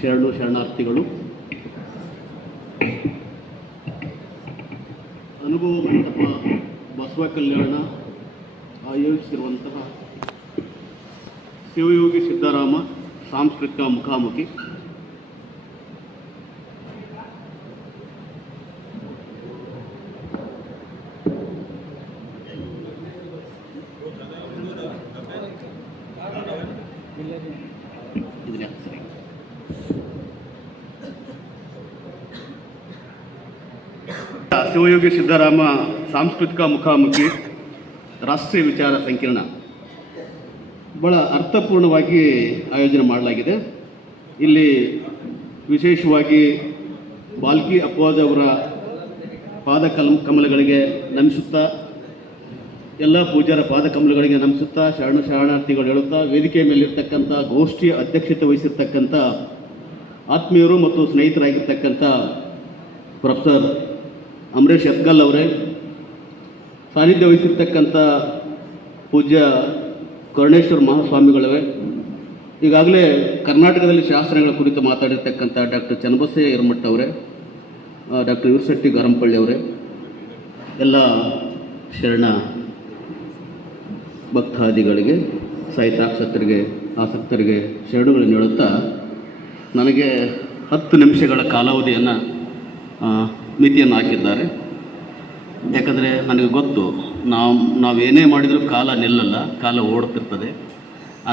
ಶರಣಾರ್ಥಿಗಳು, ಅನುಭವ ಮಂಟಪ ಬಸವ ಕಲ್ಯಾಣ ಆಯೋಜಿಸಿರುವಂತಹ ಶಿವಯೋಗಿ ಸಿದ್ದರಾಮ ಸಾಂಸ್ಕೃತಿಕ ಮುಖಾಮುಖಿ ಶಿವಯೋಗಿ ಸಿದ್ದರಾಮ ಸಾಂಸ್ಕೃತಿಕ ಮುಖಾಮುಖಿ ರಾಷ್ಟ್ರೀಯ ವಿಚಾರ ಸಂಕಿರಣ ಬಹಳ ಅರ್ಥಪೂರ್ಣವಾಗಿ ಆಯೋಜನೆ ಮಾಡಲಾಗಿದೆ. ಇಲ್ಲಿ ವಿಶೇಷವಾಗಿ ಬಾಲ್ಕಿ ಅಪ್ಪಾಜ್ ಅವರ ಕಮಲಗಳಿಗೆ ನಮಿಸುತ್ತಾ, ಎಲ್ಲ ಪೂಜ್ಯರ ಕಮಲಗಳಿಗೆ ನಮಿಸುತ್ತಾ, ಶರಣಾರ್ಥಿಗಳು ಹೇಳುತ್ತಾ, ವೇದಿಕೆಯ ಮೇಲಿರ್ತಕ್ಕಂಥ ಗೋಷ್ಠಿಯ ಅಧ್ಯಕ್ಷತೆ ವಹಿಸಿರ್ತಕ್ಕಂಥ ಆತ್ಮೀಯರು ಮತ್ತು ಸ್ನೇಹಿತರಾಗಿರ್ತಕ್ಕಂಥ ಪ್ರೊಫೆಸರ್ ಅಮರೇಶ್ ಯತ್ಗಲ್ ಅವರೇ, ಸಾನ್ನಿಧ್ಯ ವಹಿಸಿರ್ತಕ್ಕಂಥ ಪೂಜ್ಯ ಕರುಣೇಶ್ವರ ಮಹಾಸ್ವಾಮಿಗಳವೇ, ಈಗಾಗಲೇ ಕರ್ನಾಟಕದಲ್ಲಿ ಶಾಸ್ತ್ರಗಳ ಕುರಿತು ಮಾತಾಡಿರ್ತಕ್ಕಂಥ ಡಾಕ್ಟರ್ ಚನ್ನಬಸಯ್ಯ ಹಿರೇಮಠ ಅವರೇ, ಡಾಕ್ಟರ್ ಯುರ್ಸಟ್ಟಿ ಗಾರಂಪಳ್ಳಿ ಅವರೇ, ಎಲ್ಲ ಶರಣ ಭಕ್ತಾದಿಗಳಿಗೆ, ಸಾಹಿತ್ಯಾಸಕ್ತರಿಗೆ, ಆಸಕ್ತರಿಗೆ ಶರಣುಗಳನ್ನು ಹೇಳುತ್ತಾ, ನನಗೆ 10 ನಿಮಿಷಗಳ ಕಾಲಾವಧಿಯನ್ನು ಮಿತಿಯನ್ನು ಹಾಕಿದ್ದಾರೆ. ಯಾಕಂದರೆ ನನಗೆ ಗೊತ್ತು, ನಾವೇನೇ ಮಾಡಿದರೂ ಕಾಲ ನಿಲ್ಲಲ್ಲ, ಕಾಲ ಓಡ್ತಿರ್ತದೆ.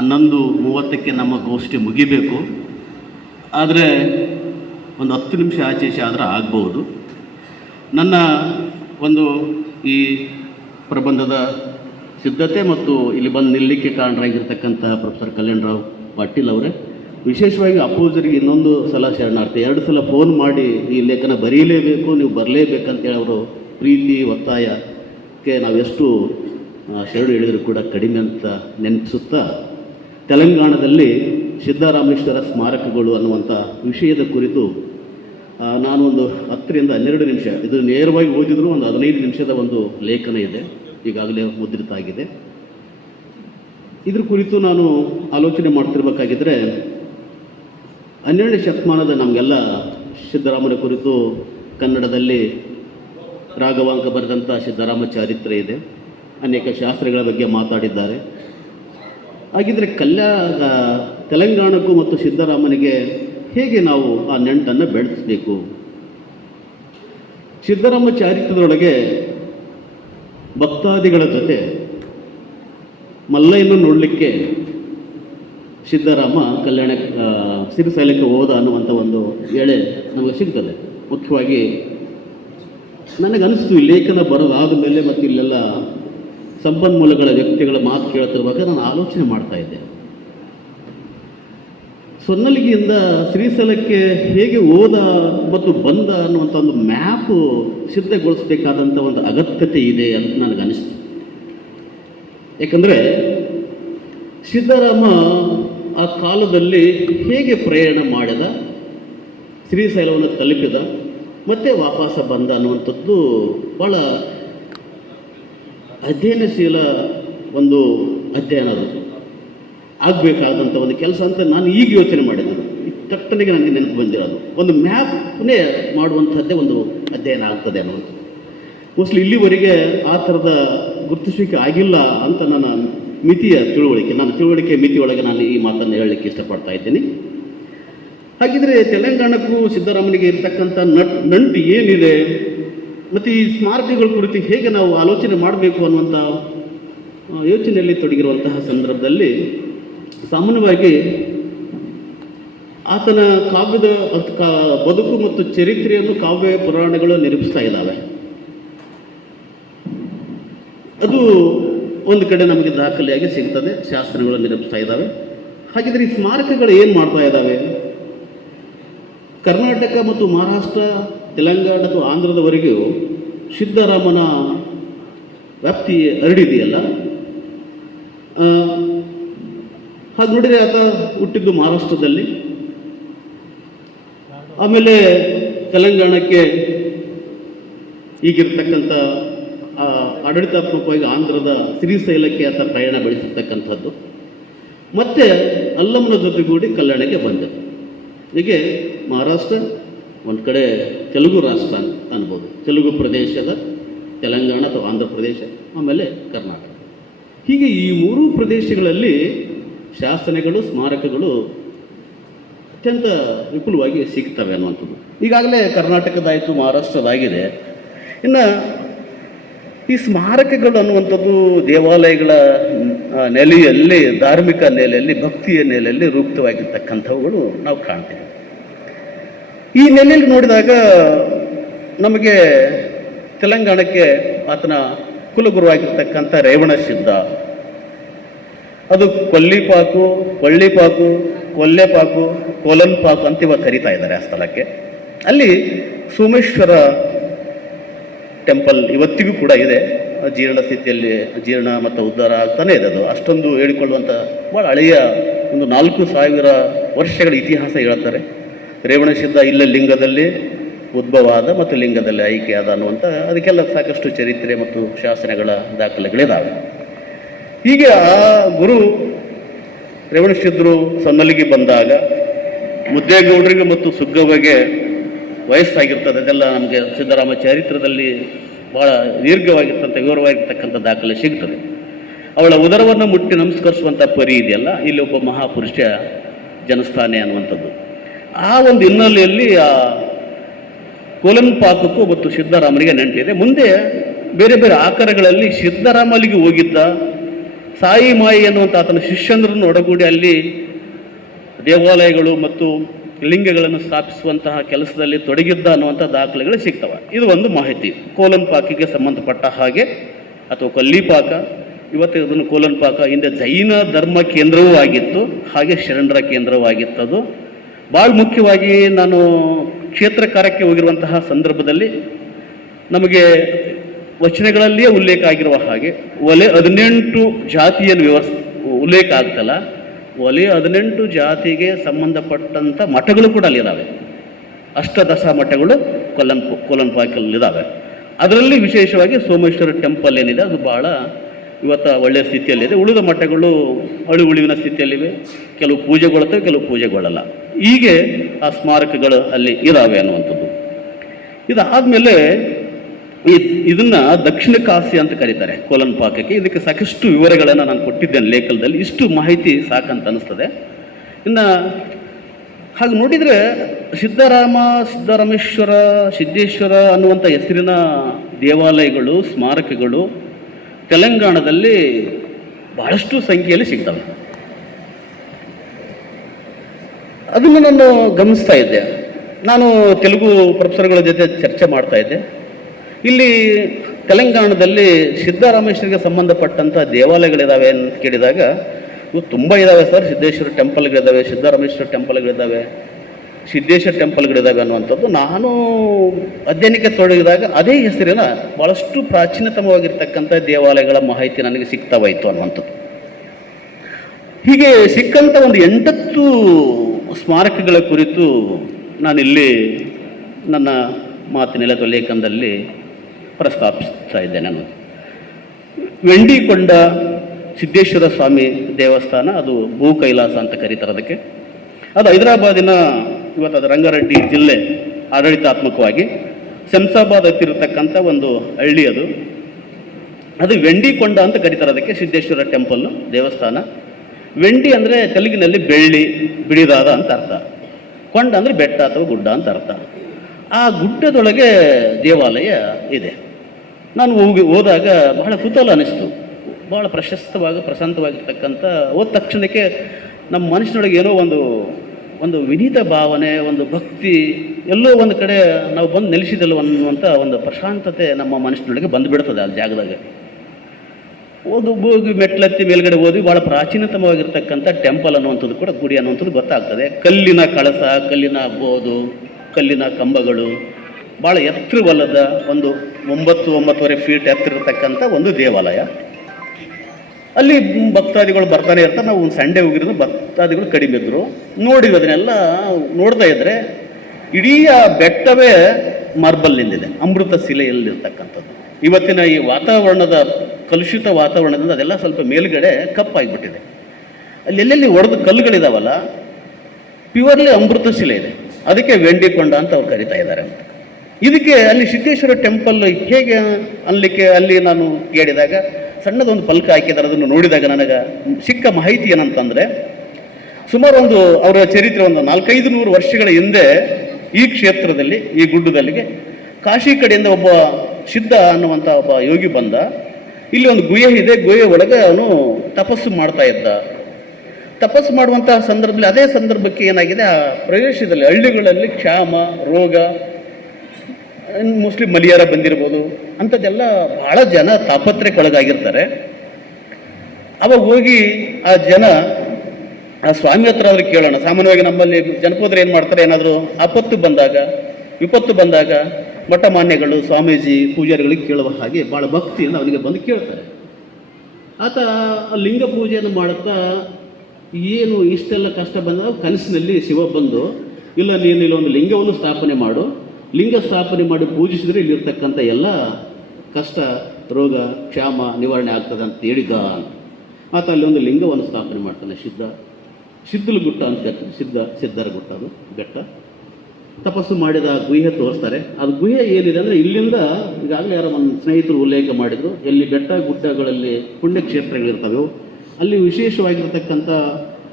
11:30ಕ್ಕೆ ನಮ್ಮ ಗೋಷ್ಠಿ ಮುಗಿಬೇಕು. ಆದರೆ ಒಂದು 10 ನಿಮಿಷ ಆಚೆ ಆದರೆ ಆಗ್ಬೋದು. ನನ್ನ ಈ ಪ್ರಬಂಧದ ಸಿದ್ಧತೆ ಮತ್ತು ಇಲ್ಲಿ ಬಂದು ನಿಲ್ಲಲಿಕ್ಕೆ ಕಾರಣರಾಗಿರ್ತಕ್ಕಂಥ ಪ್ರೊಫೆಸರ್ ಕಲ್ಯಾಣರಾವ್ ಪಾಟೀಲ್ ಅವರೇ, ವಿಶೇಷವಾಗಿ ಅಪೋಸರಿಗೆ ಇನ್ನೊಂದು ಸಲ ಶರಣಾರ್ಥಿ. 2 ಸಲ ಫೋನ್ ಮಾಡಿ ಈ ಲೇಖನ ಬರೀಲೇಬೇಕು, ನೀವು ಬರಲೇಬೇಕಂತೇಳಿ ಅವರು ಪ್ರೀತಿ ಒತ್ತಾಯಕ್ಕೆ ನಾವೆಷ್ಟು ಶರಣ ಹೇಳಿದರೂ ಕೂಡ ಕಡಿಮೆ ಅಂತ ನೆನಪಿಸುತ್ತಾ, ತೆಲಂಗಾಣದಲ್ಲಿ ಸಿದ್ದರಾಮೇಶ್ವರ ಸ್ಮಾರಕಗಳು ಅನ್ನುವಂಥ ವಿಷಯದ ಕುರಿತು ನಾನು ಒಂದು 10 ರಿಂದ 12 ನಿಮಿಷ, ಇದು ನೇರವಾಗಿ ಓದಿದರೂ ಒಂದು 15 ನಿಮಿಷದ ಒಂದು ಲೇಖನ ಇದೆ, ಈಗಾಗಲೇ ಮುದ್ರಿತ ಆಗಿದೆ. ಇದ್ರ ಕುರಿತು ನಾನು ಆಲೋಚನೆ ಮಾಡ್ತಿರ್ಬೇಕಾಗಿದ್ದರೆ, 12ನೇ ಶತಮಾನದ ನಮಗೆಲ್ಲ ಸಿದ್ದರಾಮನ ಕುರಿತು ಕನ್ನಡದಲ್ಲಿ ರಾಘವಾಂಕ ಬರೆದಂಥ ಸಿದ್ದರಾಮ ಚಾರಿತ್ರೆ ಇದೆ, ಅನೇಕ ಶಾಸ್ತ್ರಗಳ ಬಗ್ಗೆ ಮಾತಾಡಿದ್ದಾರೆ. ಹಾಗಿದ್ರೆ ತೆಲಂಗಾಣಕ್ಕೂ ಮತ್ತು ಸಿದ್ದರಾಮನಿಗೆ ಹೇಗೆ ನಾವು ಆ ನೆಂಟನ್ನು ಬೆಳೆಸಬೇಕು? ಸಿದ್ದರಾಮ ಚಾರಿತ್ರದೊಳಗೆ ಭಕ್ತಾದಿಗಳ ಜೊತೆ ಮಲ್ಲಯ್ಯನ ನೋಡಲಿಕ್ಕೆ ಸಿದ್ದರಾಮ ಶ್ರೀಶೈಲಕ್ಕೆ ಹೋದ ಅನ್ನುವಂಥ ಒಂದು ವೇಳೆ ನಮಗೆ ಸಿಗ್ತದೆ. ಮುಖ್ಯವಾಗಿ ನನಗನ್ನಿಸ್ತು, ಈ ಲೇಖನ ಬರೋದಾದ ಮೇಲೆ ಮತ್ತು ಇಲ್ಲೆಲ್ಲ ಸಂಪನ್ಮೂಲಗಳ ವ್ಯಕ್ತಿಗಳ ಮಾತು ಕೇಳ್ತಿರುವಾಗ ನಾನು ಆಲೋಚನೆ ಮಾಡ್ತಾ ಇದ್ದೆ, ಸೊನ್ನಲಿಗೆಯಿಂದ ಶ್ರೀಶೈಲಕ್ಕೆ ಹೇಗೆ ಹೋದ ಮತ್ತು ಬಂದ ಅನ್ನುವಂಥ ಒಂದು ಮ್ಯಾಪು ಸಿದ್ಧಗೊಳಿಸಬೇಕಾದಂಥ ಒಂದು ಅಗತ್ಯತೆ ಇದೆ ಅಂತ ನನಗನ್ನಿಸ್ತು. ಯಾಕಂದರೆ ಸಿದ್ದರಾಮ ಆ ಕಾಲದಲ್ಲಿ ಹೇಗೆ ಪ್ರಯಾಣ ಮಾಡಿದ, ಶ್ರೀಶೈಲವನ್ನು ತಲುಪಿದ, ಮತ್ತೆ ವಾಪಸ ಬಂದ ಅನ್ನುವಂಥದ್ದು ಭಾಳ ಅಧ್ಯಯನಶೀಲ ಒಂದು ಅಧ್ಯಯನ, ಅದು ಆಗಬೇಕಾದಂಥ ಒಂದು ಕೆಲಸ ಅಂತ ನಾನು ಈಗ ಯೋಚನೆ ಮಾಡಿದ್ದು. ತಟ್ಟನೆಗೆ ನನಗೆ ನೆನಪು ಬಂದಿರೋದು, ಒಂದು ಮ್ಯಾಪ್ನೇ ಮಾಡುವಂಥದ್ದೇ ಒಂದು ಅಧ್ಯಯನ ಆಗ್ತದೆ ಅನ್ನುವಂಥದ್ದು. ಮೋಸ್ಟ್ಲಿ ಇಲ್ಲಿವರೆಗೆ ಆ ಥರದ ಗುರುತಿಸುವಿಕೆ ಆಗಿಲ್ಲ ಅಂತ ನನ್ನ ತಿಳುವಳಿಕೆ ಮಿತಿಯೊಳಗೆ ನಾನು ಈ ಮಾತನ್ನು ಹೇಳಲಿಕ್ಕೆ ಇಷ್ಟಪಡ್ತಾ ಇದ್ದೀನಿ. ಹಾಗಿದ್ರೆ ತೆಲಂಗಾಣಕ್ಕೂ ಸಿದ್ದರಾಮನಿಗೆ ಇರ್ತಕ್ಕಂಥ ನಂಟು ಏನಿದೆ ಮತ್ತು ಈ ಸ್ಮಾರಕಗಳ ಕುರಿತು ಹೇಗೆ ನಾವು ಆಲೋಚನೆ ಮಾಡಬೇಕು ಅನ್ನುವಂಥ ಯೋಚನೆಯಲ್ಲಿ ತೊಡಗಿರುವಂತಹ ಸಂದರ್ಭದಲ್ಲಿ ಸಾಮಾನ್ಯವಾಗಿ ಆತನ ಕಾವ್ಯದ ಬದುಕು ಮತ್ತು ಚರಿತ್ರೆಯನ್ನು ಕಾವ್ಯ ಪುರಾಣಗಳು ನಿರೂಪಿಸ್ತಾ ಇದ್ದಾವೆ. ಅದು ಒಂದು ಕಡೆ ನಮಗೆ ದಾಖಲೆಯಾಗಿ ಸಿಗ್ತದೆ, ಶಾಸ್ತ್ರಗಳು ನಿರೂಪಿಸ್ತಾ ಇದ್ದಾವೆ. ಹಾಗಿದ್ರೆ ಈ ಸ್ಮಾರಕಗಳು ಏನು ಮಾಡ್ತಾ ಇದ್ದಾವೆ? ಕರ್ನಾಟಕ ಮತ್ತು ಮಹಾರಾಷ್ಟ್ರ, ತೆಲಂಗಾಣ ಮತ್ತು ಆಂಧ್ರದವರೆಗೂ ಸಿದ್ದರಾಮನ ವ್ಯಾಪ್ತಿ ಹರಡಿದೆಯಲ್ಲ. ಹಾಗೆ ನೋಡಿದರೆ ಆತ ಹುಟ್ಟಿದ್ದು ಮಹಾರಾಷ್ಟ್ರದಲ್ಲಿ, ಆಮೇಲೆ ತೆಲಂಗಾಣಕ್ಕೆ ಈಗಿರ್ತಕ್ಕಂಥ ಆಡಳಿತಾತ್ಮಕವಾಗಿ ಆಂಧ್ರದ ಶ್ರೀಶೈಲಕ್ಕೆ ಆತ ಪ್ರಯಾಣ ಬೆಳೆಸಿರ್ತಕ್ಕಂಥದ್ದು. ಮತ್ತು ಅಲ್ಲಮ್ಮನ ಜೊತೆಗೂಡಿ ಕಲ್ಯಾಣಕ್ಕೆ ಬಂದ. ಹೀಗೆ ಮಹಾರಾಷ್ಟ್ರ ಒಂದು ಕಡೆ ತೆಲುಗು ರಾಷ್ಟ್ರ ಅಂತ ಅನ್ಬೋದು, ತೆಲುಗು ಪ್ರದೇಶದ ತೆಲಂಗಾಣ ಅಥವಾ ಆಂಧ್ರ ಪ್ರದೇಶ, ಆಮೇಲೆ ಕರ್ನಾಟಕ. ಹೀಗೆ ಈ ಮೂರೂ ಪ್ರದೇಶಗಳಲ್ಲಿ ಶಾಸನಗಳು, ಸ್ಮಾರಕಗಳು ಅತ್ಯಂತ ವಿಪುಲವಾಗಿ ಸಿಗ್ತವೆ ಅನ್ನುವಂಥದ್ದು. ಈಗಾಗಲೇ ಕರ್ನಾಟಕದಾಯಿತು, ಮಹಾರಾಷ್ಟ್ರದಾಗಿದೆ. ಇನ್ನು ಈ ಸ್ಮಾರಕಗಳು ಅನ್ನುವಂಥದ್ದು ದೇವಾಲಯಗಳ ನೆಲೆಯಲ್ಲಿ, ಧಾರ್ಮಿಕ ನೆಲೆಯಲ್ಲಿ, ಭಕ್ತಿಯ ನೆಲೆಯಲ್ಲಿ ರೂಪಿತವಾಗಿರ್ತಕ್ಕಂಥವುಗಳು ನಾವು ಕಾಣ್ತೀವಿ. ಈ ನೆಲೆಯಲ್ಲಿ ನೋಡಿದಾಗ ನಮಗೆ ತೆಲಂಗಾಣಕ್ಕೆ ಆತನ ಕುಲಗುರುವಾಗಿರ್ತಕ್ಕಂಥ ರೇವಣಸಿದ್ಧ, ಅದು ಕೊಲ್ಲಿಪಾಕು, ಕೊಳ್ಳಿಪಾಕು, ಕೊಲ್ಲೆಪಾಕು, ಕೋಲನ್ಪಾಕು ಅಂತ ಇವಾಗ ಕರೀತಾ ಇದ್ದಾರೆ ಆ ಸ್ಥಳಕ್ಕೆ. ಅಲ್ಲಿ ಸೋಮೇಶ್ವರ ಟೆಂಪಲ್ ಇವತ್ತಿಗೂ ಕೂಡ ಇದೆ. ಜೀರ್ಣ ಸ್ಥಿತಿಯಲ್ಲಿ, ಜೀರ್ಣ ಮತ್ತು ಉದ್ಧಾರ ಆಗ್ತಾನೆ ಇದೆ. ಅದು ಅಷ್ಟೊಂದು ಹೇಳಿಕೊಳ್ಳುವಂಥ ಭಾಳ ಹಳೆಯ ಒಂದು 4000 ವರ್ಷಗಳ ಇತಿಹಾಸ ಹೇಳ್ತಾರೆ. ರೇವಣಸಿದ್ಧ ಇಲ್ಲ ಲಿಂಗದಲ್ಲಿ ಉದ್ಭವ ಆದ ಮತ್ತು ಲಿಂಗದಲ್ಲಿ ಐಕ್ಯ ಆದ ಅನ್ನುವಂಥ ಅದಕ್ಕೆಲ್ಲ ಸಾಕಷ್ಟು ಚರಿತ್ರೆ ಮತ್ತು ಶಾಸನಗಳ ದಾಖಲೆಗಳಿದ್ದಾವೆ. ಹೀಗೆ ಆ ಗುರು ರೇವಣಸಿದ್ಧರು ಸೊನ್ನಲಿಗೆ ಬಂದಾಗ ಮುದ್ದೇಗೌಡರಿಗೆ ಮತ್ತು ಸುಗ್ಗವ್ವಗೆ ವಯಸ್ಸಾಗಿರ್ತದೆ. ಅದೆಲ್ಲ ನಮಗೆ ಸಿದ್ದರಾಮ ಚರಿತ್ರದಲ್ಲಿ ಭಾಳ ದೀರ್ಘವಾಗಿರ್ತಂಥ ವಿವರವಾಗಿರ್ತಕ್ಕಂಥ ದಾಖಲೆ ಸಿಗ್ತದೆ. ಅವಳ ಉದರವನ್ನು ಮುಟ್ಟಿ ನಮಸ್ಕರಿಸುವಂಥ ಪರಿ ಇದೆಯಲ್ಲ, ಇಲ್ಲಿ ಒಬ್ಬ ಮಹಾಪುರುಷ ಜನಸ್ಥಾನೆ ಅನ್ನುವಂಥದ್ದು. ಆ ಒಂದು ಹಿನ್ನೆಲೆಯಲ್ಲಿ ಆ ಕೋಲನ್ಪಾಕಕ್ಕೂ ಮತ್ತು ಸಿದ್ದರಾಮನಿಗೆ ನೆನಪಿದೆ. ಮುಂದೆ ಬೇರೆ ಬೇರೆ ಆಕಾರಗಳಲ್ಲಿ ಸಿದ್ದರಾಮಲಿಗೆ ಹೋಗಿದ್ದ ಸಾಯಿ ಮಾಯಿ ಅನ್ನುವಂಥ ಆತನ ಶಿಷ್ಯಂದ್ರನ್ನು ಒಡಗೂಡಿ ಅಲ್ಲಿ ದೇವಾಲಯಗಳು ಮತ್ತು ಲಿಂಗಗಳನ್ನು ಸ್ಥಾಪಿಸುವಂತಹ ಕೆಲಸದಲ್ಲಿ ತೊಡಗಿದ್ದ ಅನ್ನುವಂಥ ದಾಖಲೆಗಳು ಸಿಗ್ತವೆ. ಇದು ಒಂದು ಮಾಹಿತಿ ಕೋಲನ್ಪಾಕಿಗೆ ಸಂಬಂಧಪಟ್ಟ ಹಾಗೆ. ಅಥವಾ ಕೊಲ್ಲಿಪಾಕ, ಇವತ್ತು ಇದನ್ನು ಕೋಲನ್ಪಾಕ ಹಿಂದೆ ಜೈನ ಧರ್ಮ ಕೇಂದ್ರವೂ ಆಗಿತ್ತು, ಹಾಗೆ ಶರಣರ ಕೇಂದ್ರವೂ ಆಗಿತ್ತದು. ಭಾಳ ಮುಖ್ಯವಾಗಿ ನಾನು ಕ್ಷೇತ್ರ ಕಾರ್ಯಕ್ಕೆ ಹೋಗಿರುವಂತಹ ಸಂದರ್ಭದಲ್ಲಿ ನಮಗೆ ವಚನಗಳಲ್ಲಿಯೇ ಉಲ್ಲೇಖ ಆಗಿರುವ ಹಾಗೆ ಒಲೆ 18 ಜಾತಿಯನ್ನು ಉಲ್ಲೇಖ ಆಗ್ತಲ್ಲ, ಒಲೆ 18 ಜಾತಿಗೆ ಸಂಬಂಧಪಟ್ಟಂಥ ಮಠಗಳು ಕೂಡ ಅಲ್ಲಿದ್ದಾವೆ. ಅಷ್ಟದಶ ಮಠಗಳು ಕೋಲನ್ಪಾಕಲ್ಲಿದ್ದಾವೆ. ಅದರಲ್ಲಿ ವಿಶೇಷವಾಗಿ ಸೋಮೇಶ್ವರ ಟೆಂಪಲ್ ಏನಿದೆ ಅದು ಭಾಳ ಇವತ್ತು ಒಳ್ಳೆಯ ಸ್ಥಿತಿಯಲ್ಲಿದೆ. ಉಳಿದ ಮಠಗಳು ಉಳಿವಿನ ಸ್ಥಿತಿಯಲ್ಲಿವೆ, ಕೆಲವು ಪೂಜೆಗೊಳ್ಳುತ್ತವೆ, ಕೆಲವು ಪೂಜೆಗೊಳ್ಳಲ್ಲ. ಹೀಗೆ ಆ ಸ್ಮಾರಕಗಳು ಅಲ್ಲಿ ಇದ್ದಾವೆ ಅನ್ನುವಂಥದ್ದು. ಇದಾದಮೇಲೆ ಇದನ್ನು ದಕ್ಷಿಣ ಕಾಶಿ ಅಂತ ಕರೀತಾರೆ ಕೋಲನ್ಪಾಕಕ್ಕೆ. ಇದಕ್ಕೆ ಸಾಕಷ್ಟು ವಿವರಗಳನ್ನು ನಾನು ಕೊಟ್ಟಿದ್ದೇನೆ ಲೇಖನದಲ್ಲಿ. ಇಷ್ಟು ಮಾಹಿತಿ ಸಾಕಂತ ಅನ್ನಿಸ್ತದೆ. ಇನ್ನು ಹಾಗೆ ನೋಡಿದರೆ ಸಿದ್ದರಾಮೇಶ್ವರ, ಸಿದ್ದೇಶ್ವರ ಅನ್ನುವಂಥ ಹೆಸರಿನ ದೇವಾಲಯಗಳು, ಸ್ಮಾರಕಗಳು ತೆಲಂಗಾಣದಲ್ಲಿ ಬಹಳಷ್ಟು ಸಂಖ್ಯೆಯಲ್ಲಿ ಸಿಗ್ತವೆ. ಅದನ್ನು ನಾನು ಗಮನಿಸ್ತಾ ಇದ್ದೆ. ನಾನು ತೆಲುಗು ಪ್ರೊಫೆಸರ್ಗಳ ಜೊತೆ ಚರ್ಚೆ ಮಾಡ್ತಾ ಇದ್ದೆ. ಇಲ್ಲಿ ತೆಲಂಗಾಣದಲ್ಲಿ ಸಿದ್ದರಾಮೇಶ್ವರಿಗೆ ಸಂಬಂಧಪಟ್ಟಂಥ ದೇವಾಲಯಗಳಿದ್ದಾವೆ ಅಂತ ಕೇಳಿದಾಗ ಇವು ತುಂಬ ಇದ್ದಾವೆ ಸರ್. ಸಿದ್ದೇಶ್ವರ ಟೆಂಪಲ್ಗಳಿದ್ದಾವೆ, ಸಿದ್ದರಾಮೇಶ್ವರ ಟೆಂಪಲ್ಗಳಿದ್ದಾವೆ, ಸಿದ್ದೇಶ್ವರ ಟೆಂಪಲ್ಗಳಿದ್ದಾವೆ ಅನ್ನುವಂಥದ್ದು ನಾನು ಅಧ್ಯಯನಕ್ಕೆ ತೊಡಗಿದಾಗ ಅದೇ ಹೆಸರಿನ ಭಾಳಷ್ಟು ಪ್ರಾಚೀನತಮವಾಗಿರ್ತಕ್ಕಂಥ ದೇವಾಲಯಗಳ ಮಾಹಿತಿ ನನಗೆ ಸಿಗ್ತಾವಾಯಿತು ಅನ್ನುವಂಥದ್ದು. ಹೀಗೆ ಸಿಕ್ಕಂಥ ಒಂದು 8 ಸ್ಮಾರಕಗಳ ಕುರಿತು ನಾನಿಲ್ಲಿ ನನ್ನ ಮಾತಿನೆಲೆ ಅಥವಾ ಲೇಖನದಲ್ಲಿ ಪ್ರಸ್ತಾಪಿಸ್ತಾ ಇದ್ದೆ. ನಾನು ವೆಂಡಿಕೊಂಡ ಸಿದ್ದೇಶ್ವರ ಸ್ವಾಮಿ ದೇವಸ್ಥಾನ, ಅದು ಭೂ ಕೈಲಾಸ ಅಂತ ಕರೀತಾರೆ ಅದಕ್ಕೆ. ಅದು ಹೈದರಾಬಾದಿನ ಇವತ್ತು ಅದು ರಂಗಾರೆಡ್ಡಿ ಜಿಲ್ಲೆ ಆಡಳಿತಾತ್ಮಕವಾಗಿ ಶಂಸಾಬಾದ್ ಹತ್ತಿರತಕ್ಕಂಥ ಒಂದು ಹಳ್ಳಿ ಅದು. ಅದು ವೆಂಡಿಕೊಂಡ ಅಂತ ಕರೀತಾರೆ ಅದಕ್ಕೆ, ಸಿದ್ದೇಶ್ವರ ಟೆಂಪಲ್ಲು ದೇವಸ್ಥಾನ. ವೆಂಡಿ ಅಂದರೆ ತೆಲುಗಿನಲ್ಲಿ ಬೆಳ್ಳಿ, ಬಿಡಿದಾದ ಅಂತ ಅರ್ಥ. ಕೊಂಡ ಅಂದರೆ ಬೆಟ್ಟ ಅಥವಾ ಗುಡ್ಡ ಅಂತ ಅರ್ಥ. ಆ ಗುಡ್ಡದೊಳಗೆ ದೇವಾಲಯ ಇದೆ. ನಾನು ಹೋದಾಗ ಬಹಳ ಕುತೂಹಲ ಅನ್ನಿಸ್ತು. ಭಾಳ ಪ್ರಶಾಂತವಾಗಿರ್ತಕ್ಕಂಥ ಹೋದ ತಕ್ಷಣಕ್ಕೆ ನಮ್ಮ ಮನಸ್ಸಿನೊಳಗೆ ಏನೋ ಒಂದು ವಿನೀತ ಭಾವನೆ, ಒಂದು ಭಕ್ತಿ, ಎಲ್ಲೋ ಒಂದು ಕಡೆ ನಾವು ಬಂದು ನೆಲೆಸಿದಲ್ಲ ಅನ್ನುವಂಥ ಒಂದು ಪ್ರಶಾಂತತೆ ನಮ್ಮ ಮನಸ್ಸಿನೊಳಗೆ ಬಂದುಬಿಡ್ತದೆ ಆ ಜಾಗದಾಗ. ಹೋಗಿ ಮೆಟ್ಲತ್ತಿ ಮೇಲ್ಗಡೆ ಹೋದ್ವಿ. ಭಾಳ ಪ್ರಾಚೀನತಮವಾಗಿರ್ತಕ್ಕಂಥ ಟೆಂಪಲ್ ಅನ್ನುವಂಥದ್ದು ಕೂಡ, ಗುಡಿ ಅನ್ನುವಂಥದ್ದು ಗೊತ್ತಾಗ್ತದೆ. ಕಲ್ಲಿನ ಕಳಸ, ಕಲ್ಲಿನ ಬೋದು, ಕಲ್ಲಿನ ಕಂಬಗಳು, ಭಾಳ ಎತ್ತರವಲ್ಲದ ಒಂದು 9-9.5 ಫೀಟ್ ಎತ್ತರ ಇರತಕ್ಕಂಥ ಒಂದು ದೇವಾಲಯ. ಅಲ್ಲಿ ಭಕ್ತಾದಿಗಳು ಬರ್ತಾನೆ ಇರ್ತಾರೆ. ನಾವು ಒಂದು ಸಂಡೇ ಹೋಗಿರೋದು, ಭಕ್ತಾದಿಗಳು ಕಡಿಮೆ ಇದ್ದರು. ನೋಡಿದ್ವಿ ಅದನ್ನೆಲ್ಲ ನೋಡ್ತಾ ಇದ್ದರೆ ಇಡೀ ಆ ಬೆಟ್ಟವೇ ಮಾರ್ಬಲ್ನಿಂದಿದೆ, ಅಮೃತ ಶಿಲೆಯಲ್ಲಿರ್ತಕ್ಕಂಥದ್ದು. ಇವತ್ತಿನ ಈ ವಾತಾವರಣದ ಕಲುಷಿತ ವಾತಾವರಣದಿಂದ ಅದೆಲ್ಲ ಸ್ವಲ್ಪ ಮೇಲುಗಡೆ ಕಪ್ಪಾಗಿಬಿಟ್ಟಿದೆ. ಅಲ್ಲಿ ಎಲ್ಲೆಲ್ಲಿ ಒಡೆದು ಕಲ್ಲುಗಳಿದಾವಲ್ಲ, ಪ್ಯೂರ್ಲಿ ಅಮೃತ ಶಿಲೆ ಇದೆ, ಅದಕ್ಕೆ ವೆಂಡಿಕೊಂಡ ಅಂತ ಅವ್ರು ಕರಿತಾ ಇದ್ದಾರೆ ಅಂತ. ಇದಕ್ಕೆ ಅಲ್ಲಿ ಸಿದ್ದೇಶ್ವರ ಟೆಂಪಲ್ ಹೇಗೆ ಅನ್ಲಿಕ್ಕೆ ಅಲ್ಲಿ ನಾನು ಕೇಳಿದಾಗ ಸಣ್ಣದೊಂದು ಫಲಕ ಹಾಕಿದ್ದಾರೆ. ಅದನ್ನು ನೋಡಿದಾಗ ನನಗೆ ಸಿಕ್ಕ ಮಾಹಿತಿ ಏನಂತಂದರೆ, ಸುಮಾರು ಅವರ ಚರಿತ್ರೆ 400-500 ವರ್ಷಗಳ ಹಿಂದೆ ಈ ಕ್ಷೇತ್ರದಲ್ಲಿ, ಈ ಗುಡ್ಡದಲ್ಲಿಗೆ ಕಾಶಿ ಕಡೆಯಿಂದ ಒಬ್ಬ ಸಿದ್ಧ ಅನ್ನುವಂಥ ಒಬ್ಬ ಯೋಗಿ ಬಂದ. ಇಲ್ಲಿ ಒಂದು ಗುಹೆ ಇದೆ, ಗುಹೆ ಒಳಗೆ ಅವನು ತಪಸ್ಸು ಮಾಡ್ತಾ ಇದ್ದ. ತಪಸ್ಸು ಮಾಡುವಂತಹ ಸಂದರ್ಭದಲ್ಲಿ, ಅದೇ ಸಂದರ್ಭಕ್ಕೆ ಏನಾಗಿದೆ, ಆ ಪ್ರದೇಶದಲ್ಲಿ ಹಳ್ಳಿಗಳಲ್ಲಿ ಕ್ಷಾಮ ರೋಗ, ಮೋಸ್ಟ್ಲಿ ಮಲಿಯಾರ ಬಂದಿರ್ಬೋದು, ಅಂಥದ್ದೆಲ್ಲ ಭಾಳ ಜನ ತಾಪತ್ರೆಗೊಳಗಾಗಿರ್ತಾರೆ. ಅವಾಗ ಹೋಗಿ ಆ ಜನ ಆ ಸ್ವಾಮಿ ಹತ್ರ ಆದರೂ ಕೇಳೋಣ. ಸಾಮಾನ್ಯವಾಗಿ ನಮ್ಮಲ್ಲಿ ಜನಪದರು ಏನು ಮಾಡ್ತಾರೆ, ಏನಾದರೂ ಆಪತ್ತು ಬಂದಾಗ, ವಿಪತ್ತು ಬಂದಾಗ ಮಠ ಮಾನ್ಯಗಳು, ಸ್ವಾಮೀಜಿ, ಪೂಜಾರಿಗಳಿಗೆ ಕೇಳುವ ಹಾಗೆ ಭಾಳ ಭಕ್ತಿಯಿಂದ ಅವನಿಗೆ ಬಂದು ಕೇಳ್ತಾರೆ. ಆತ ಲಿಂಗ ಪೂಜೆಯನ್ನು ಮಾಡುತ್ತಾ, ಏನು ಇಷ್ಟೆಲ್ಲ ಕಷ್ಟ ಬಂದಾಗ ಕನಸಿನಲ್ಲಿ ಶಿವ ಬಂದು, ಇಲ್ಲ ನೀನು ಇಲ್ಲೊಂದು ಲಿಂಗವನ್ನು ಸ್ಥಾಪನೆ ಮಾಡು, ಲಿಂಗ ಸ್ಥಾಪನೆ ಮಾಡಿ ಪೂಜಿಸಿದರೆ ಇಲ್ಲಿರ್ತಕ್ಕಂಥ ಎಲ್ಲ ಕಷ್ಟ ರೋಗ ಕ್ಷಾಮ ನಿವಾರಣೆ ಆಗ್ತದೆ ಅಂತ ಹೇಳಿದ. ಆತ ಅಲ್ಲಿ ಒಂದು ಲಿಂಗವನ್ನು ಸ್ಥಾಪನೆ ಮಾಡ್ತಾನೆ. ಸಿದ್ದಲು ಗುಟ್ಟ ಅಂತ ಕರ್ತಾರೆ, ಸಿದ್ಧರ ಗುಟ್ಟ, ಅದು ಬೆಟ್ಟ. ತಪಸ್ಸು ಮಾಡಿದ ಗುಹೆ ತೋರಿಸ್ತಾರೆ. ಅದು ಗುಹೆ ಏನಿದೆ ಅಂದರೆ, ಇಲ್ಲಿಂದ ಈಗಾಗಲೇ ಯಾರೋ ಒಂದು ಸ್ನೇಹಿತರು ಉಲ್ಲೇಖ ಮಾಡಿದರು, ಎಲ್ಲಿ ಬೆಟ್ಟ ಗುಡ್ಡಗಳಲ್ಲಿ ಪುಣ್ಯಕ್ಷೇತ್ರಗಳಿರ್ತವೆ, ಅಲ್ಲಿ ವಿಶೇಷವಾಗಿರ್ತಕ್ಕಂಥ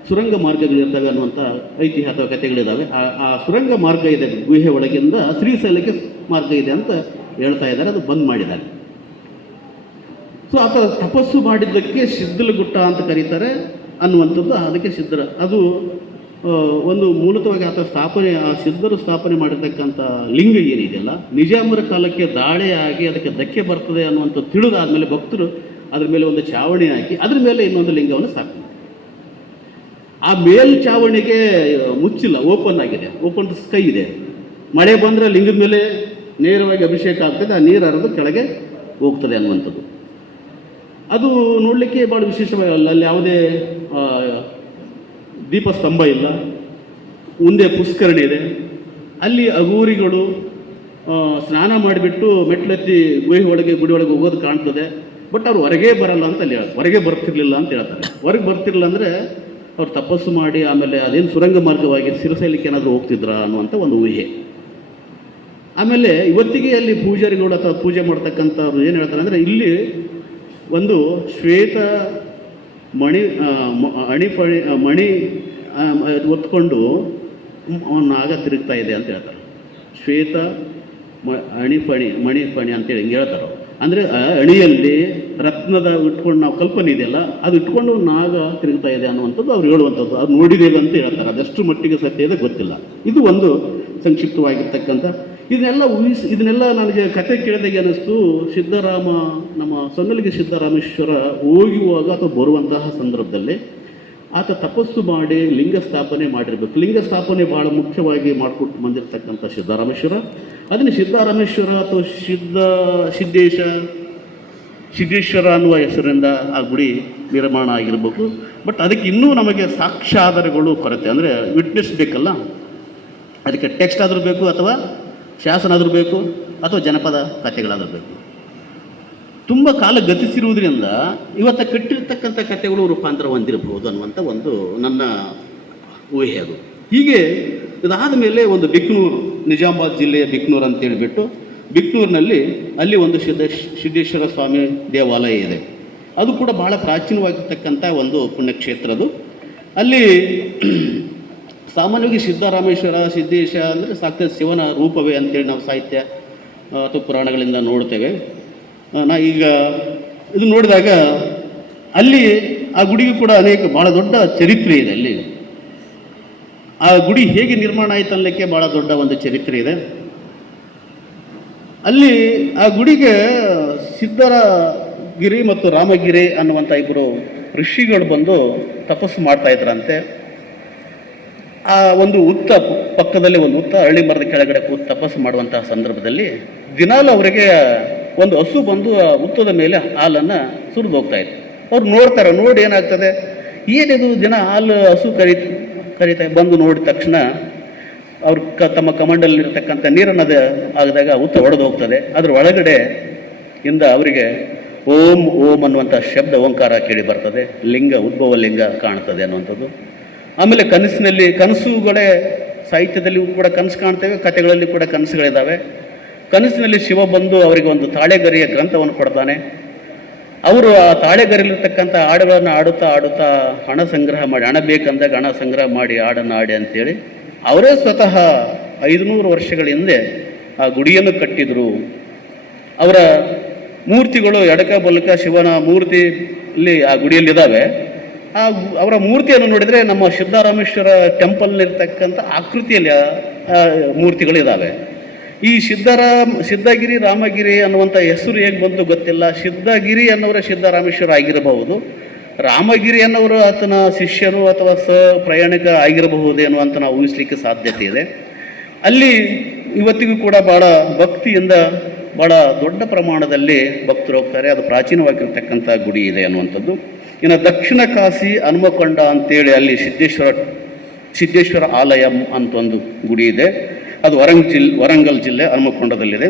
ಸುರಂಗ ಮಾರ್ಗಗಳಿರ್ತವೆ ಅನ್ನುವಂಥ ಐತಿಹಾಸಿಕ ಕಥೆಗಳಿದ್ದಾವೆ. ಆ ಸುರಂಗ ಮಾರ್ಗ ಇದೆ ಗುಹೆ ಒಳಗಿಂದ ಶ್ರೀಶೈಲಕ್ಕೆ ಮಾರ್ಗ ಇದೆ ಅಂತ ಹೇಳ್ತಾ ಇದ್ದಾರೆ. ಅದು ಬಂದ್ ಮಾಡಿದ್ದಾರೆ. ಸೊ ಆತ ತಪಸ್ಸು ಮಾಡಿದ್ದಕ್ಕೆ ಸಿದ್ದಲಗುಟ್ಟ ಅಂತ ಕರೀತಾರೆ ಅನ್ನುವಂಥದ್ದು. ಅದಕ್ಕೆ ಸಿದ್ಧರ, ಅದು ಒಂದು ಮೂಲತವಾಗಿ ಆತ ಆ ಸಿದ್ಧರು ಸ್ಥಾಪನೆ ಮಾಡಿರ್ತಕ್ಕಂಥ ಲಿಂಗ ಏನಿದೆಯಲ್ಲ, ನಿಜಾಮರ ಕಾಲಕ್ಕೆ ದಾಳಿ ಆಗಿ ಅದಕ್ಕೆ ಧಕ್ಕೆ ಬರ್ತದೆ ಅನ್ನುವಂಥ ತಿಳಿದಾದ್ಮೇಲೆ ಭಕ್ತರು ಅದ್ರ ಮೇಲೆ ಒಂದು ಚಾವಣಿ ಹಾಕಿ ಅದ್ರ ಮೇಲೆ ಇನ್ನೊಂದು ಲಿಂಗವನ್ನು ಸ್ಥಾಪನೆ. ಆ ಮೇಲ್ಛಾವಣಿಗೆ ಮುಚ್ಚಿಲ್ಲ, ಓಪನ್ ಆಗಿದೆ, ಓಪನ್ ಸ್ಕೈ ಇದೆ. ಮಳೆ ಬಂದರೆ ಲಿಂಗದ ಮೇಲೆ ನೇರವಾಗಿ ಅಭಿಷೇಕ ಆಗ್ತದೆ, ಆ ನೀರು ಹರಿದು ಕೆಳಗೆ ಹೋಗ್ತದೆ ಅನ್ನುವಂಥದ್ದು. ಅದು ನೋಡಲಿಕ್ಕೆ ಭಾಳ ವಿಶೇಷವಾಗಲ್ಲ. ಅಲ್ಲಿ ಯಾವುದೇ ದೀಪಸ್ತಂಭ ಇಲ್ಲ, ಮುಂದೆ ಪುಷ್ಕರಣಿ ಇದೆ. ಅಲ್ಲಿ ಅಗೂರಿಗಳು ಸ್ನಾನ ಮಾಡಿಬಿಟ್ಟು ಮೆಟ್ಲೆತ್ತಿ ಗುಹೆ ಒಳಗೆ ಗುಡಿ ಒಳಗೆ ಹೋಗೋದು ಕಾಣ್ತದೆ. ಬಟ್ ಅವ್ರು ಹೊರಗೆ ಬರಲ್ಲ ಅಂತ ಅಲ್ಲಿ ಹೇಳ್ತಾರೆ, ಹೊರಗೆ ಬರ್ತಿರ್ಲಿಲ್ಲ ಅಂತ ಹೇಳ್ತಾರೆ. ಹೊರಗೆ ಬರ್ತಿರಲಿಲ್ಲ ಅಂದರೆ ಅವ್ರು ತಪಸ್ಸು ಮಾಡಿ ಆಮೇಲೆ ಅದೇನು ಸುರಂಗ ಮಾರ್ಗವಾಗಿ ಶ್ರೀಶೈಲಕ್ಕೆ ಏನಾದರೂ ಹೋಗ್ತಿದ್ರಾ ಅನ್ನುವಂಥ ಒಂದು ಊಹೆ. ಆಮೇಲೆ ಇವತ್ತಿಗೆ ಅಲ್ಲಿ ಪೂಜಾರಿಗಳು ಅಥವಾ ಪೂಜೆ ಮಾಡ್ತಕ್ಕಂಥವ್ರು ಏನು ಹೇಳ್ತಾರೆ ಅಂದರೆ, ಇಲ್ಲಿ ಒಂದು ಶ್ವೇತ ಮಣಿ ಒತ್ಕೊಂಡು ನಾಗ ತಿರುಗ್ತಾ ಇದೆ ಅಂತ ಹೇಳ್ತಾರೆ. ಶ್ವೇತ ಮಣಿಪಣಿ ಅಂತೇಳಿ ಹಿಂಗೆ ಹೇಳ್ತಾರೆ. ಅಂದರೆ ಅಣಿಯಲ್ಲಿ ರತ್ನದ ಇಟ್ಕೊಂಡು ನಾವು ಕಲ್ಪನೆ ಇದೆಯಲ್ಲ, ಅದು ಇಟ್ಕೊಂಡು ನಾಗ ತಿರುಗ್ತಾ ಇದೆ ಅನ್ನುವಂಥದ್ದು ಅವ್ರು ಹೇಳುವಂಥದ್ದು. ಅದು ನೋಡಿದ್ದೇವೆ ಅಂತ ಹೇಳ್ತಾರೆ. ಅದೆಷ್ಟು ಮಟ್ಟಿಗೆ ಸತ್ಯ ಇದೆ ಗೊತ್ತಿಲ್ಲ. ಇದು ಒಂದು ಸಂಕ್ಷಿಪ್ತವಾಗಿರ್ತಕ್ಕಂಥ ಇದನ್ನೆಲ್ಲ ನನಗೆ ಕತೆ ಕೇಳಿದಾಗ ಅನ್ನಿಸ್ತು, ಸಿದ್ದರಾಮ, ನಮ್ಮ ಸೊನ್ನಲಿಗೆ ಸಿದ್ದರಾಮೇಶ್ವರ ಹೋಗುವಾಗ ಅಥವಾ ಬರುವಂತಹ ಸಂದರ್ಭದಲ್ಲಿ ಆತ ತಪಸ್ಸು ಮಾಡಿ ಲಿಂಗ ಸ್ಥಾಪನೆ ಮಾಡಿರಬೇಕು. ಲಿಂಗ ಸ್ಥಾಪನೆ ಭಾಳ ಮುಖ್ಯವಾಗಿ ಮಾಡಿಕೊಟ್ಟು ಬಂದಿರತಕ್ಕಂಥ ಸಿದ್ದರಾಮೇಶ್ವರ, ಅದನ್ನು ಸಿದ್ದರಾಮೇಶ್ವರ ಅಥವಾ ಸಿದ್ದೇಶ್ವರ ಅನ್ನುವ ಹೆಸರಿಂದ ಆ ಗುಡಿ ನಿರ್ಮಾಣ ಆಗಿರಬೇಕು. ಬಟ್ ಅದಕ್ಕೆ ಇನ್ನೂ ನಮಗೆ ಸಾಕ್ಷ್ಯಾಧಾರಗಳು ಕೊರತೆ. ಅಂದರೆ ವಿಟ್ನೆಸ್ ಬೇಕಲ್ಲ, ಅದಕ್ಕೆ ಟೆಕ್ಸ್ಟ್ ಆದರೂ ಬೇಕು, ಅಥವಾ ಶಾಸನ ಆದರೂ ಬೇಕು, ಅಥವಾ ಜನಪದ ಕಥೆಗಳಾದರೂ ಬೇಕು. ತುಂಬ ಕಾಲ ಗತಿಸಿರುವುದರಿಂದ ಇವತ್ತು ಕಟ್ಟಿರ್ತಕ್ಕಂಥ ಕಥೆಗಳು ರೂಪಾಂತರ ಹೊಂದಿರಬಹುದು ಅನ್ನುವಂಥ ಒಂದು ನನ್ನ ಊಹೆ. ಅದು ಹೀಗೆ ಇದಾದ ಮೇಲೆ ಒಂದು ಬಿಕ್ನೂರು, ನಿಜಾಮಾಬಾದ್ ಜಿಲ್ಲೆಯ ಬಿಕ್ನೂರು ಅಂತೇಳಿಬಿಟ್ಟು, ಬಿಕ್ನೂರಿನಲ್ಲಿ ಅಲ್ಲಿ ಒಂದು ಸಿದ್ದೇಶ್ವರ ಸ್ವಾಮಿ ದೇವಾಲಯ ಇದೆ. ಅದು ಕೂಡ ಬಹಳ ಪ್ರಾಚೀನವಾಗಿರ್ತಕ್ಕಂಥ ಒಂದು ಪುಣ್ಯಕ್ಷೇತ್ರ. ಅದು ಅಲ್ಲಿ ಸಾಮಾನ್ಯವಾಗಿ ಸಿದ್ದರಾಮೇಶ್ವರ, ಸಿದ್ದೇಶ ಅಂದರೆ ಸಾಕ್ಷಾತ್ ಶಿವನ ರೂಪವೇ ಅಂತೇಳಿ ನಾವು ಸಾಹಿತ್ಯ ಅಥವಾ ಪುರಾಣಗಳಿಂದ ನೋಡ್ತೇವೆ. ಈಗ ಇದು ನೋಡಿದಾಗ ಅಲ್ಲಿ ಆ ಗುಡಿಗೂ ಕೂಡ ಭಾಳ ದೊಡ್ಡ ಚರಿತ್ರೆ ಇದೆ. ಅಲ್ಲಿ ಆ ಗುಡಿ ಹೇಗೆ ನಿರ್ಮಾಣ ಆಯಿತು ಅನ್ನಲಿಕ್ಕೆ ಭಾಳ ದೊಡ್ಡ ಒಂದು ಚರಿತ್ರೆ ಇದೆ. ಅಲ್ಲಿ ಆ ಗುಡಿಗೆ ಸಿದ್ದರಗಿರಿ ಮತ್ತು ರಾಮಗಿರಿ ಅನ್ನುವಂಥ ಇಬ್ಬರು ಋಷಿಗಳು ಬಂದು ತಪಸ್ಸು ಮಾಡ್ತಾ ಇದ್ರಂತೆ. ಆ ಒಂದು ಪಕ್ಕದಲ್ಲಿ ಒಂದು ಹಳ್ಳಿ ಮರದ ಕೆಳಗಡೆ ಕೂತು ತಪಸ್ಸು ಮಾಡುವಂತಹ ಸಂದರ್ಭದಲ್ಲಿ ದಿನಾಲು ಅವರಿಗೆ ಒಂದು ಹಸು ಬಂದು ಆ ಹುತ್ತದ ಮೇಲೆ ಹಾಲನ್ನು ಸುರಿದು ಹೋಗ್ತಾ ಇತ್ತು. ಅವ್ರು ನೋಡ್ತಾರೆ, ನೋಡಿ ಏನಾಗ್ತದೆ, ಏನಿದು ದಿನ ಹಾಲು ಹಸು ಕರೀತಾ ಬಂದು ನೋಡಿದ ತಕ್ಷಣ ಅವ್ರು ತಮ್ಮ ಕಮಂಡಲ್ಲಿರ್ತಕ್ಕಂಥ ನೀರನ್ನು ಆಗದಾಗ ಹುತ್ತ ಒಡೆದು ಹೋಗ್ತದೆ. ಅದ್ರ ಒಳಗಡೆ ಇಂದ ಅವರಿಗೆ ಓಂ ಓಂ ಅನ್ನುವಂಥ ಶಬ್ದ ಓಂಕಾರ ಕೇಳಿ ಬರ್ತದೆ. ಲಿಂಗ, ಉದ್ಭವ ಲಿಂಗ ಕಾಣ್ತದೆ ಅನ್ನುವಂಥದ್ದು. ಆಮೇಲೆ ಕನಸುಗಳೇ ಸಾಹಿತ್ಯದಲ್ಲಿ ಕೂಡ ಕನಸು ಕಾಣ್ತೇವೆ, ಕಥೆಗಳಲ್ಲಿ ಕೂಡ ಕನಸುಗಳಿದ್ದಾವೆ. ಕನಸಿನಲ್ಲಿ ಶಿವ ಬಂದು ಅವರಿಗೆ ಒಂದು ತಾಳೆಗರಿಯ ಗ್ರಂಥವನ್ನು ಕೊಡ್ತಾನೆ. ಅವರು ಆ ತಾಳೆಗರಿಲಿರ್ತಕ್ಕಂಥ ಹಾಡುಗಳನ್ನು ಆಡುತ್ತಾ ಹಣ ಸಂಗ್ರಹ ಮಾಡಿ, ಹಣ ಬೇಕಂದಾಗ ಹಣ ಸಂಗ್ರಹ ಮಾಡಿ ಹಾಡನ್ನು ಆಡಿ ಅಂತೇಳಿ ಅವರೇ ಸ್ವತಃ 500 ವರ್ಷಗಳ ಹಿಂದೆ ಆ ಗುಡಿಯನ್ನು ಕಟ್ಟಿದರು. ಅವರ ಮೂರ್ತಿಗಳು ಎಡಕ ಬಲಕ ಶಿವನ ಮೂರ್ತಿಯಲ್ಲಿ ಆ ಗುಡಿಯಲ್ಲಿದ್ದಾವೆ. ಅವರ ಮೂರ್ತಿಯನ್ನು ನೋಡಿದರೆ ನಮ್ಮ ಸಿದ್ದರಾಮೇಶ್ವರ ಟೆಂಪಲ್ನಿರ್ತಕ್ಕಂಥ ಆಕೃತಿಯಲ್ಲಿ ಮೂರ್ತಿಗಳಿದ್ದಾವೆ. ಈ ಸಿದ್ಧಗಿರಿ ರಾಮಗಿರಿ ಅನ್ನುವಂಥ ಹೆಸರು ಹೇಗೆ ಬಂತು ಗೊತ್ತಿಲ್ಲ. ಸಿದ್ಧಗಿರಿ ಅನ್ನೋರ ಸಿದ್ದರಾಮೇಶ್ವರ ಆಗಿರಬಹುದು, ರಾಮಗಿರಿ ಅನ್ನೋರು ಆತನ ಶಿಷ್ಯನು ಅಥವಾ ಪ್ರಯಾಣಿಕ ಆಗಿರಬಹುದೇನೋ ಅಂತ ನಾವು ಊಹಿಸ್ಲಿಕ್ಕೆ ಸಾಧ್ಯತೆ ಇದೆ. ಅಲ್ಲಿ ಇವತ್ತಿಗೂ ಕೂಡ ಭಾಳ ಭಕ್ತಿಯಿಂದ ಭಾಳ ದೊಡ್ಡ ಪ್ರಮಾಣದಲ್ಲಿ ಭಕ್ತರು ಹೋಗ್ತಾರೆ. ಅದು ಪ್ರಾಚೀನವಾಗಿರ್ತಕ್ಕಂಥ ಗುಡಿ ಇದೆ ಅನ್ನುವಂಥದ್ದು. ಇನ್ನು ದಕ್ಷಿಣ ಕಾಶಿ ಹನುಮಕೊಂಡ ಅಂತೇಳಿ ಅಲ್ಲಿ ಸಿದ್ದೇಶ್ವರ ಆಲಯ ಅಂತ ಒಂದು ಗುಡಿ ಇದೆ. ಅದು ವರಂಗಲ್ ಜಿಲ್ಲೆ ಹನುಮಕೊಂಡದಲ್ಲಿದೆ.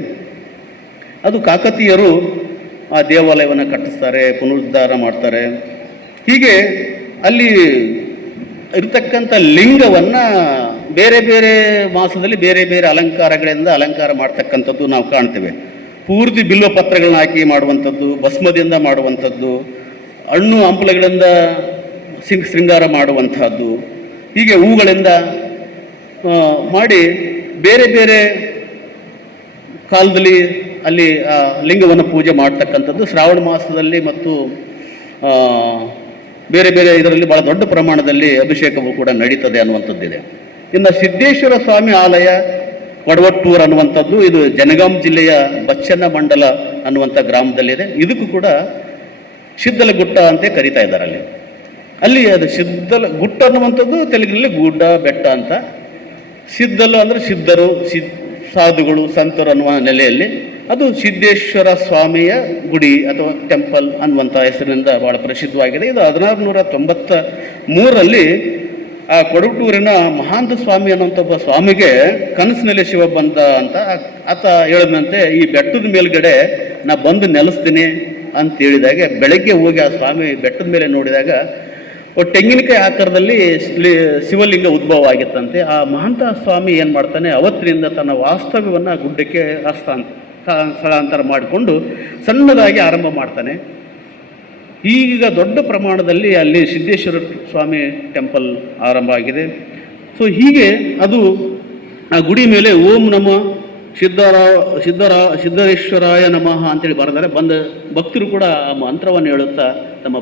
ಅದು ಕಾಕತೀಯರು ಆ ದೇವಾಲಯವನ್ನು ಕಟ್ಟಿಸ್ತಾರೆ, ಪುನರುದ್ಧಾರ ಮಾಡ್ತಾರೆ. ಹೀಗೆ ಅಲ್ಲಿ ಇರ್ತಕ್ಕಂಥ ಲಿಂಗವನ್ನು ಬೇರೆ ಬೇರೆ ಮಾಸದಲ್ಲಿ ಬೇರೆ ಬೇರೆ ಅಲಂಕಾರಗಳಿಂದ ಅಲಂಕಾರ ಮಾಡ್ತಕ್ಕಂಥದ್ದು ನಾವು ಕಾಣ್ತೇವೆ. ಪೂರ್ತಿ ಬಿಲ್ವ ಪತ್ರಗಳನ್ನ ಹಾಕಿ ಮಾಡುವಂಥದ್ದು, ಭಸ್ಮದಿಂದ ಮಾಡುವಂಥದ್ದು, ಹಣ್ಣು ಹಂಪಲುಗಳಿಂದ ಶೃಂಗಾರ ಮಾಡುವಂತಹದ್ದು, ಹೀಗೆ ಹೂಗಳಿಂದ ಮಾಡಿ ಬೇರೆ ಬೇರೆ ಕಾಲದಲ್ಲಿ ಅಲ್ಲಿ ಲಿಂಗವನ್ನು ಪೂಜೆ ಮಾಡ್ತಕ್ಕಂಥದ್ದು ಶ್ರಾವಣ ಮಾಸದಲ್ಲಿ ಮತ್ತು ಬೇರೆ ಬೇರೆ ಇದರಲ್ಲಿ ಭಾಳ ದೊಡ್ಡ ಪ್ರಮಾಣದಲ್ಲಿ ಅಭಿಷೇಕವು ಕೂಡ ನಡೀತದೆ ಅನ್ನುವಂಥದ್ದಿದೆ. ಇನ್ನು ಸಿದ್ದೇಶ್ವರ ಸ್ವಾಮಿ ಆಲಯ ಕೊಡವಟ್ಟೂರು ಅನ್ನುವಂಥದ್ದು, ಇದು ಜನಗಾಂ ಜಿಲ್ಲೆಯ ಬಚ್ಚನ್ನ ಮಂಡಲ ಅನ್ನುವಂಥ ಗ್ರಾಮದಲ್ಲಿದೆ. ಇದಕ್ಕೂ ಕೂಡ ಸಿದ್ದಲಗುಟ್ಟ ಅಂತ ಕರೀತಾ ಇದ್ದಾರೆ. ಅಲ್ಲಿ ಅದು ಗುಟ್ಟ ಅನ್ನುವಂಥದ್ದು ತೆಲುಗಿನಲ್ಲಿ ಗುಡ್ಡ ಬೆಟ್ಟ ಅಂತ. ಸಿದ್ದಲು ಅಂದರೆ ಸಿದ್ಧರು, ಸಾಧುಗಳು, ಸಂತರು ಅನ್ನುವ ನೆಲೆಯಲ್ಲಿ ಅದು ಸಿದ್ದೇಶ್ವರ ಸ್ವಾಮಿಯ ಗುಡಿ ಅಥವಾ ಟೆಂಪಲ್ ಅನ್ನುವಂಥ ಹೆಸರಿನಿಂದ ಭಾಳ ಪ್ರಸಿದ್ಧವಾಗಿದೆ. ಇದು 1693ರಲ್ಲಿ ಆ ಕೊಡಗಟೂರಿನ ಮಹಾಂತ ಸ್ವಾಮಿ ಅನ್ನುವಂಥ ಒಬ್ಬ ಸ್ವಾಮಿಗೆ ಕನಸಿನಲ್ಲಿ ಶಿವ ಬಂದ ಅಂತ ಆತ ಹೇಳಿದಂತೆ, ಈ ಬೆಟ್ಟದ ಮೇಲ್ಗಡೆ ನಾ ಬಂದು ನೆಲೆಸ್ತೀನಿ ಅಂತ ಹೇಳಿದಾಗ ಬೆಳಗ್ಗೆ ಹೋಗಿ ಆ ಸ್ವಾಮಿ ಬೆಟ್ಟದ ಮೇಲೆ ನೋಡಿದಾಗ ತೆಂಗಿನಕಾಯಿ ಆಕಾರದಲ್ಲಿ ಶಿವಲಿಂಗ ಉದ್ಭವ ಆಗಿತ್ತಂತೆ. ಆ ಮಹಾಂತ ಸ್ವಾಮಿ ಏನು ಮಾಡ್ತಾನೆ, ಅವತ್ತಿನಿಂದ ತನ್ನ ವಾಸ್ತವ್ಯವನ್ನು ಗುಡ್ಡಕ್ಕೆ ಸ್ಥಳಾಂತರ ಮಾಡಿಕೊಂಡು ಸಣ್ಣದಾಗಿ ಆರಂಭ ಮಾಡ್ತಾನೆ. ಈಗ ದೊಡ್ಡ ಪ್ರಮಾಣದಲ್ಲಿ ಅಲ್ಲಿ ಸಿದ್ದೇಶ್ವರ ಸ್ವಾಮಿ ಟೆಂಪಲ್ ಆರಂಭ ಆಗಿದೆ. ಸೊ ಹೀಗೆ ಅದು ಆ ಗುಡಿ ಮೇಲೆ ಓಂ ನಮ ಸಿದ್ದೇಶ್ವರಾಯ ನಮಃ ಅಂತೇಳಿ ಬರೆದರೆ ಭಕ್ತರು ಕೂಡ ಆ ಮಂತ್ರವನ್ನು ಹೇಳುತ್ತಾ ತಮ್ಮ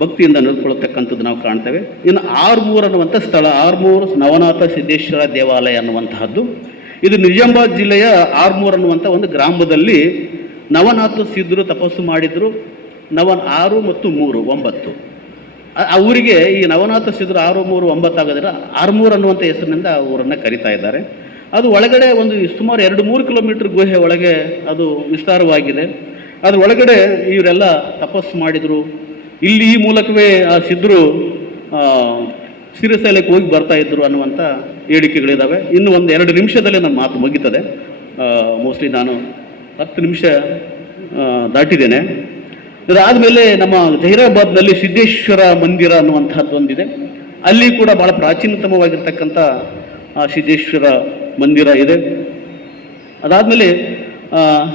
ಭಕ್ತಿಯಿಂದ ನಡೆದುಕೊಳ್ಳತಕ್ಕಂಥದ್ದು ನಾವು ಕಾಣ್ತೇವೆ. ಇನ್ನು ಆರ್ಮೂರು ಅನ್ನುವಂಥ ಸ್ಥಳ, ಆರ್ಮೂರು ನವನಾಥ ಸಿದ್ದೇಶ್ವರ ದೇವಾಲಯ ಅನ್ನುವಂತಹದ್ದು, ಇದು ನಿಜಾಮಾಬಾದ್ ಜಿಲ್ಲೆಯ ಆರ್ಮೂರು ಅನ್ನುವಂಥ ಒಂದು ಗ್ರಾಮದಲ್ಲಿ ನವನಾಥ ಸಿದ್ಧರು ತಪಸ್ಸು ಮಾಡಿದ್ರು. 6 ಮತ್ತು 3 9 ಆ ಊರಿಗೆ ಈ ನವನಾಥ ಸಿದ್ಧರು 6 3 9 ಆಗೋದಿಲ್ಲ, ಆರ್ಮೂರು ಅನ್ನುವಂಥ ಹೆಸರಿನಿಂದ ಊರನ್ನು ಕರೀತಾ ಇದ್ದಾರೆ. ಅದು ಒಳಗಡೆ ಒಂದು ಸುಮಾರು 2-3 ಕಿಲೋಮೀಟರ್ ಗುಹೆ ಒಳಗೆ ಅದು ವಿಸ್ತಾರವಾಗಿದೆ. ಅದ್ರ ಒಳಗಡೆ ಇವರೆಲ್ಲ ತಪಸ್ಸು ಮಾಡಿದರು. ಇಲ್ಲಿ ಈ ಮೂಲಕವೇ ಆ ಸಿದ್ಧರು ಶ್ರೀಶೈಲಕ್ಕೆ ಹೋಗಿ ಬರ್ತಾ ಇದ್ದರು ಅನ್ನುವಂಥ ಹೇಳಿಕೆಗಳಿದ್ದಾವೆ. ಇನ್ನು 1-2 ನಿಮಿಷದಲ್ಲಿ ನನ್ನ ಮಾತು ಮುಗೀತದೆ. ಮೋಸ್ಟ್ಲಿ ನಾನು 10 ನಿಮಿಷ ದಾಟಿದ್ದೇನೆ. ಇದಾದಮೇಲೆ ನಮ್ಮ ಜಹೀರಾಬಾದ್ನಲ್ಲಿ ಸಿದ್ದೇಶ್ವರ ಮಂದಿರ ಅನ್ನುವಂಥದ್ದು ಒಂದಿದೆ. ಅಲ್ಲಿ ಕೂಡ ಭಾಳ ಪ್ರಾಚೀನತಮವಾಗಿರ್ತಕ್ಕಂಥ ಸಿದ್ದೇಶ್ವರ ಮಂದಿರ ಇದೆ. ಅದಾದಮೇಲೆ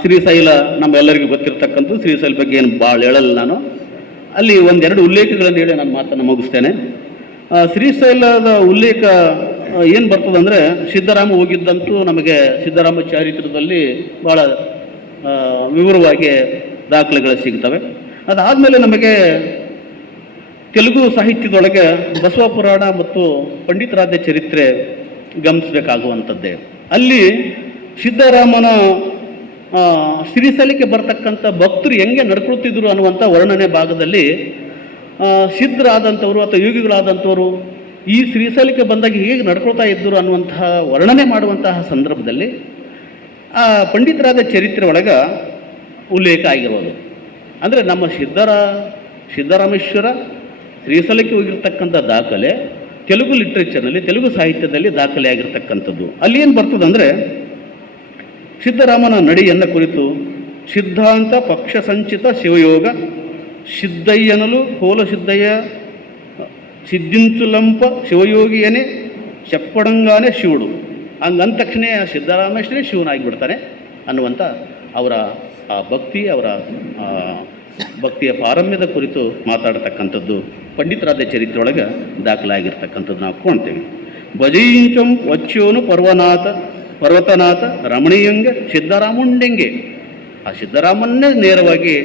ಶ್ರೀಶೈಲ ನಮ್ಮೆಲ್ಲರಿಗೂ ಗೊತ್ತಿರತಕ್ಕಂಥದ್ದು. ಶ್ರೀಶೈಲ ಬಗ್ಗೆ ಏನು ಭಾಳ ಹೇಳಲ್ಲ ನಾನು. ಅಲ್ಲಿ 1-2 ಉಲ್ಲೇಖಗಳನ್ನು ಹೇಳಿ ನಾನು ಮಾತನ್ನು ಮುಗಿಸ್ತೇನೆ. ಶ್ರೀಶೈಲದ ಉಲ್ಲೇಖ ಏನು ಬರ್ತದಂದರೆ, ಸಿದ್ದರಾಮ ಹೋಗಿದ್ದಂತೂ ನಮಗೆ ಸಿದ್ದರಾಮ ಚಾರಿತ್ರದಲ್ಲಿ ಭಾಳ ವಿವರವಾಗಿ ದಾಖಲೆಗಳು ಸಿಗ್ತವೆ. ಅದಾದಮೇಲೆ ನಮಗೆ ತೆಲುಗು ಸಾಹಿತ್ಯದೊಳಗೆ ಬಸವ ಪುರಾಣ ಮತ್ತು ಪಂಡಿತರಾದ ಚರಿತ್ರೆ ಗಮನಿಸಬೇಕಾಗುವಂಥದ್ದೇ. ಅಲ್ಲಿ ಸಿದ್ದರಾಮನ ಶ್ರೀಶೈಲಕ್ಕೆ ಬರ್ತಕ್ಕಂಥ ಭಕ್ತರು ಹೆಂಗೆ ನಡ್ಕೊಳ್ತಿದ್ರು ಅನ್ನುವಂಥ ವರ್ಣನೆ ಭಾಗದಲ್ಲಿ ಸಿದ್ಧರಾದಂಥವರು ಅಥವಾ ಯೋಗಿಗಳಾದಂಥವರು ಈ ಶ್ರೀಶೈಲಕ್ಕೆ ಬಂದಾಗ ಹೇಗೆ ನಡ್ಕೊಳ್ತಾ ಇದ್ದರು ಅನ್ನುವಂತಹ ವರ್ಣನೆ ಮಾಡುವಂತಹ ಸಂದರ್ಭದಲ್ಲಿ ಆ ಪಂಡಿತರಾದ ಚರಿತ್ರೆ ಒಳಗೆ ಉಲ್ಲೇಖ ಆಗಿರೋದು. ಅಂದರೆ ನಮ್ಮ ಸಿದ್ದರಾಮೇಶ್ವರ ಶ್ರೀಶೈಲಕ್ಕೆ ಹೋಗಿರ್ತಕ್ಕಂಥ ದಾಖಲೆ ತೆಲುಗು ಲಿಟ್ರೇಚರ್ನಲ್ಲಿ, ತೆಲುಗು ಸಾಹಿತ್ಯದಲ್ಲಿ ದಾಖಲೆ ಆಗಿರ್ತಕ್ಕಂಥದ್ದು. ಅಲ್ಲಿ ಏನು ಬರ್ತದಂದರೆ, ಸಿದ್ದರಾಮನ ನಡೆಯನ್ನು ಕುರಿತು ಸಿದ್ಧಾಂತ ಪಕ್ಷ ಸಂಚಿತ ಶಿವಯೋಗ ಸಿದ್ದಯ್ಯನಲು ಕೋಲ ಸಿದ್ಧಿಂಚುಲಂಪ ಶಿವಯೋಗಿಯನೇ ಚಪ್ಪಡಂಗಾನೆ ಶಿವುಡು ಅಂದ ತಕ್ಷಣ ಸಿದ್ದರಾಮೇಶ್ವರೇ ಶಿವನಾಗಿಬಿಡ್ತಾನೆ ಅನ್ನುವಂಥ ಅವರ ಆ ಭಕ್ತಿ, ಅವರ ಭಕ್ತಿಯ ಪಾರಮ್ಯದ ಕುರಿತು ಮಾತಾಡ್ತಕ್ಕಂಥದ್ದು ಪಂಡಿತರಾದ ಚರಿತ್ರೆಯೊಳಗೆ ದಾಖಲಾಗಿರ್ತಕ್ಕಂಥದ್ದು ನಾವು ಕಾಣ್ತೇವೆ. ಭಜಯಿಂಚಂ ವಚ್ಯೋನು ಪರ್ವತನಾಥ ರಮಣೀಯಂಗೆ ಸಿದ್ದರಾಮುಂಡೆಂಗೆ, ಆ ಸಿದ್ದರಾಮನ್ನೇ ನೇರವಾಗಿ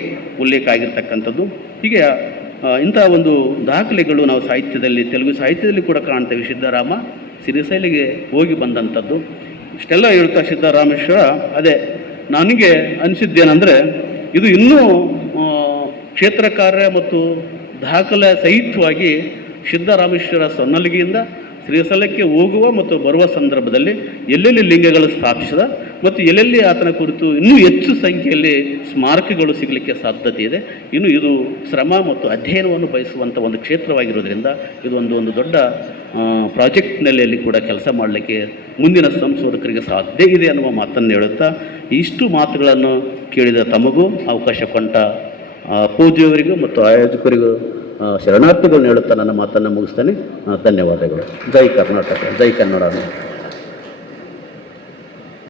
ಉಲ್ಲೇಖ ಆಗಿರ್ತಕ್ಕಂಥದ್ದು. ಹೀಗೆ ಇಂಥ ಒಂದು ದಾಖಲೆಗಳು ನಾವು ಸಾಹಿತ್ಯದಲ್ಲಿ, ತೆಲುಗು ಸಾಹಿತ್ಯದಲ್ಲಿ ಕೂಡ ಕಾಣ್ತೇವೆ. ಸಿದ್ದರಾಮ ಶ್ರೀಶೈಲಿಗೆ ಹೋಗಿ ಬಂದಂಥದ್ದು ಇಷ್ಟೆಲ್ಲ ಹೇಳ್ತಾ ಸಿದ್ದರಾಮೇಶ್ವರ ಅದೇ ನನಗೆ ಅನಿಸಿದ್ದೇನೆಂದರೆ ಇದು ಇನ್ನೂ ಕ್ಷೇತ್ರ ಕಾರ್ಯ ಮತ್ತು ದಾಖಲೆ ಸಹಿತವಾಗಿ ಸಿದ್ದರಾಮೇಶ್ವರ ಸೊನ್ನಲಿಗೆಯಿಂದ ಶ್ರೀಶೈಲಕ್ಕೆ ಹೋಗುವ ಮತ್ತು ಬರುವ ಸಂದರ್ಭದಲ್ಲಿ ಎಲ್ಲೆಲ್ಲಿ ಲಿಂಗಗಳು ಸ್ಥಾಪಿಸಿದ ಮತ್ತು ಎಲ್ಲೆಲ್ಲಿ ಆತನ ಕುರಿತು ಇನ್ನೂ ಹೆಚ್ಚು ಸಂಖ್ಯೆಯಲ್ಲಿ ಸ್ಮಾರಕಗಳು ಸಿಗಲಿಕ್ಕೆ ಸಾಧ್ಯತೆ ಇದೆ. ಇನ್ನು ಇದು ಶ್ರಮ ಮತ್ತು ಅಧ್ಯಯನವನ್ನು ಬಯಸುವಂಥ ಒಂದು ಕ್ಷೇತ್ರವಾಗಿರೋದ್ರಿಂದ ಇದು ಒಂದು ದೊಡ್ಡ ಪ್ರಾಜೆಕ್ಟ್ನಲ್ಲಿ ಅಲ್ಲಿ ಕೂಡ ಕೆಲಸ ಮಾಡಲಿಕ್ಕೆ ಮುಂದಿನ ಸಂಶೋಧಕರಿಗೆ ಸಾಧ್ಯ ಇದೆ ಅನ್ನುವ ಮಾತನ್ನು ಹೇಳುತ್ತಾ ಇಷ್ಟು ಮಾತುಗಳನ್ನು ಕೇಳಿದ ತಮಗೂ ಅವಕಾಶ ಕೊಂಡ ಪೂಜ್ಯವರಿಗೂ ಮತ್ತು ಆಯೋಜಕರಿಗೂ ಶರಣಾರ್ಥಿಗಳನ್ನ ಹೇಳುತ್ತಾ ನನ್ನ ಮಾತನ್ನು ಮುಗಿಸ್ತೇನೆ. ಧನ್ಯವಾದಗಳು. ಜೈ ಕರ್ನಾಟಕ, ಜೈ ಕನ್ನಡ.